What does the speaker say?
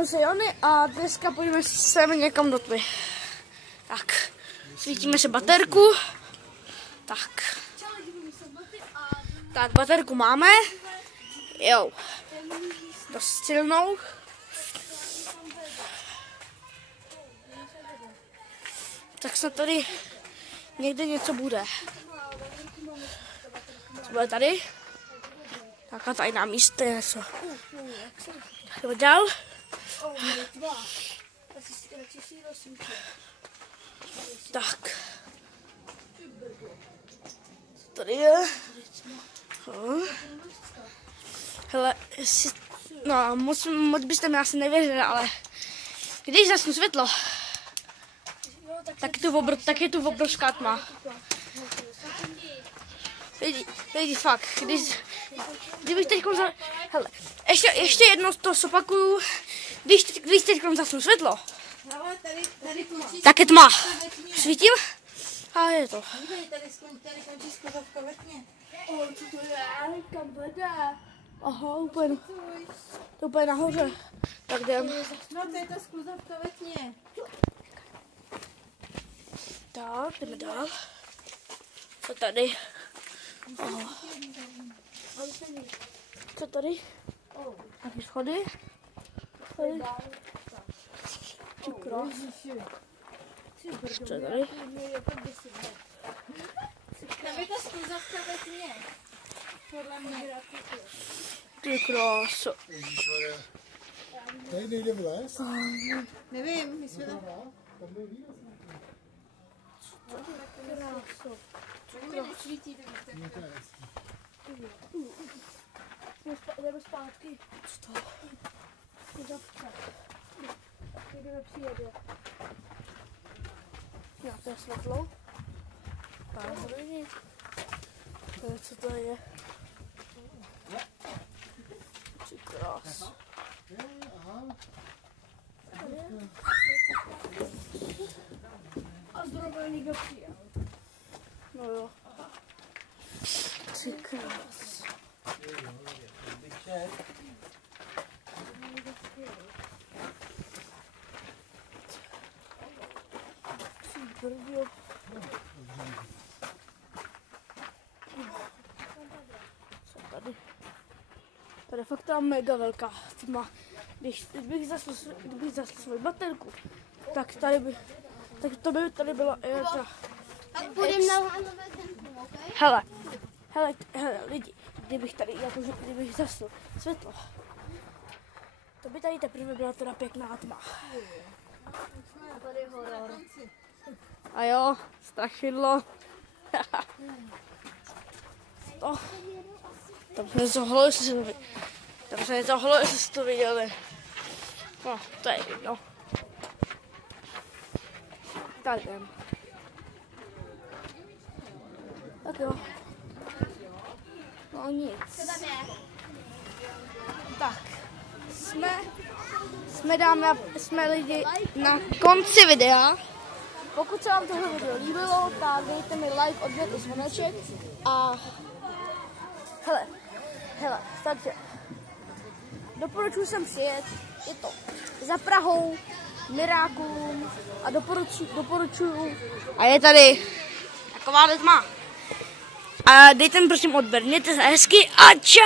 Jmenuji se Jony a dneska půjdeme sem někam do tmy. Tak, svítíme si baterku. Tak, baterku máme. Jo, dost silnou. Tak snad tady někde něco bude. Co bude tady? Taká tajná místo je něco. Tak jdeme dál. Tak. Tady je. Hele, no, moc byste mi asi nevěřili, ale když zasnu světlo, tak je tu obrovská tma. Lidi, fakt, kdybych teď hele, ještě jednou to zopakuju, když teď zasnu světlo, tak je tma. Svítím? A je to. Tady končí skluzavka ve tmě. Co to je? Kam vede? Aha, úplně nahoře. Tak jdem. No to je ta skluzavka ve tmě. Tak, jdeme dál. Co tady? Co tady? Taky schody. Ty krás. Co je tady? Tam je ta skluzavka ve tmě. Podle mě. Ty kráso. Tady nejde vlézt? Nevím, my jsme tam... Kráso. Jdeme zpátky. Co to? Skuzavka. Jdeme přijedět. Nějaké světlo. Co to je? Ty krás. A zrovna někdo přijel. No jo. Ty krás. Ty brdio. Co tady? Tady je fakt ta mega velká tma. Kdybych zasl svou baterku, tak to by tady byla ta... Tak půjdeme na Lánové tempu, ok? Hele, lidi, kdybych zasl světlo, to by tady teprve byla teda pěkná tma. A tady je horor. A jo, strašidlo. Tam se něco hlo, jestli jste to viděli. No, to je jedno. Tak jdem. Tak jo. No nic. Tak. Jsme lidi na konci videa. Pokud se vám tohle video líbilo, tak dejte mi like, odběr i zvoneček. A hele, takže doporučuji sem přijet, je to za Prahou, Mirákům a doporučuji a je tady taková tma. A dejte mi prosím odběr, mějte se hezky a čau!